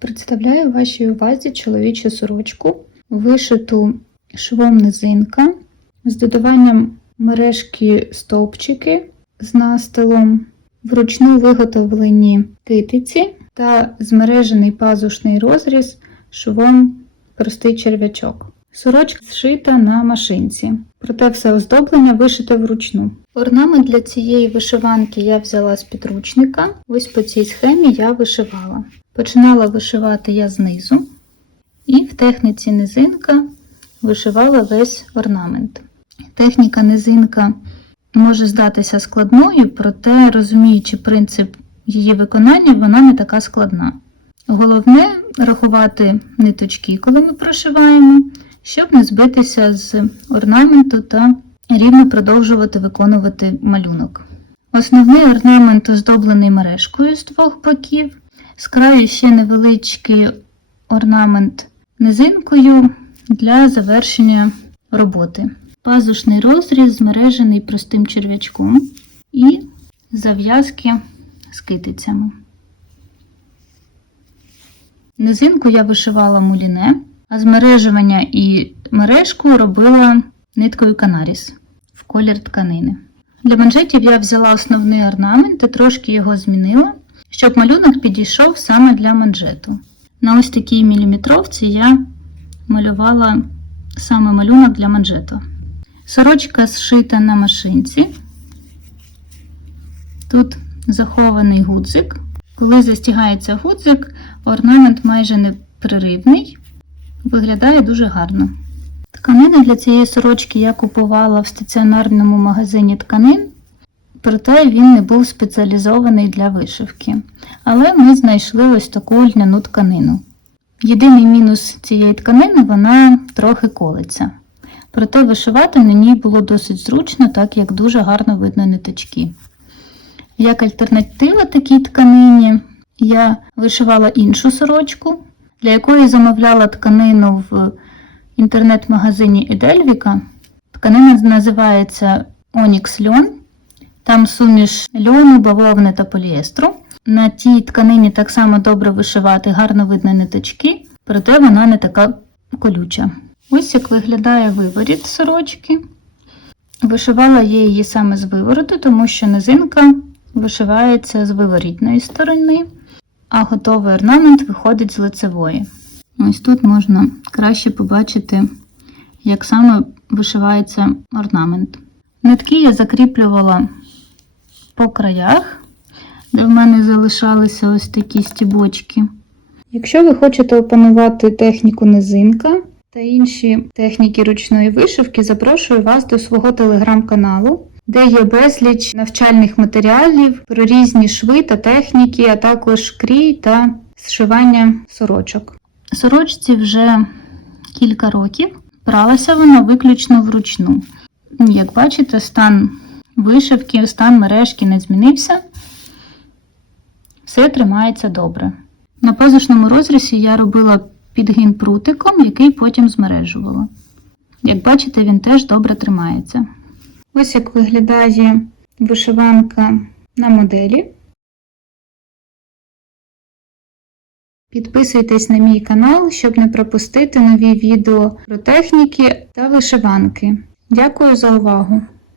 Представляю вашій увазі чоловічу сорочку, вишиту швом низинка з додаванням мережки стовпчики з настилом, вручну виготовлені китиці та змережений пазушний розріз швом простий черв'ячок. Сорочка зшита на машинці, проте все оздоблення вишите вручну. Орнамент для цієї вишиванки я взяла з підручника. Ось по цій схемі я вишивала. Починала вишивати я знизу, і в техніці низинка вишивала весь орнамент. Техніка низинка може здатися складною, проте, розуміючи принцип її виконання, вона не така складна. Головне рахувати ниточки, коли ми прошиваємо, щоб не збитися з орнаменту та рівно продовжувати виконувати малюнок. Основний орнамент оздоблений мережкою з двох боків, з краю ще невеличкий орнамент низинкою для завершення роботи. Пазушний розріз змережений простим черв'ячком і зав'язки з китицями. Низинку я вишивала муліне, а змережування і мережку робила ниткою канаріс в колір тканини. Для манжетів я взяла основний орнамент і трошки його змінила, щоб малюнок підійшов саме для манжету. На ось такій міліметровці я малювала саме малюнок для манжету. Сорочка зшита на машинці. Тут захований гудзик. Коли застігається гудзик, орнамент майже непреривний, виглядає дуже гарно. Тканини для цієї сорочки я купувала в стаціонарному магазині тканин, проте він не був спеціалізований для вишивки. Але ми знайшли ось таку льняну тканину. Єдиний мінус цієї тканини вона трохи колиться. Проте вишивати на ній було досить зручно, так як дуже гарно видно ниточки. Як альтернатива такій тканині, я вишивала іншу сорочку, для якої замовляла тканину в інтернет-магазині Едельвіка. Тканина називається Onyx Льон. Там суміш льону, бавовни та поліестру. На тій тканині так само добре вишивати, гарно видно ниточки, проте вона не така колюча. Ось як виглядає виворіт сорочки. Вишивала я її саме з вивороту, тому що низинка вишивається з виворітної сторони, а готовий орнамент виходить з лицевої. Ось тут можна краще побачити, як саме вишивається орнамент. Нитки я закріплювала по краях, де в мене залишалися ось такі стібочки. Якщо ви хочете опанувати техніку низинка та інші техніки ручної вишивки, запрошую вас до свого телеграм-каналу, де є безліч навчальних матеріалів про різні шви та техніки, а також крій та зшивання сорочок. Сорочці вже кілька років. Пралася вона виключно вручну. Як бачите, стан вишивки, стан мережки не змінився. Все тримається добре. На пазушному розрізі я робила підгін прутиком, який потім змережувала. Як бачите, він теж добре тримається. Ось як виглядає вишиванка на моделі. Підписуйтесь на мій канал, щоб не пропустити нові відео про техніки та вишиванки. Дякую за увагу!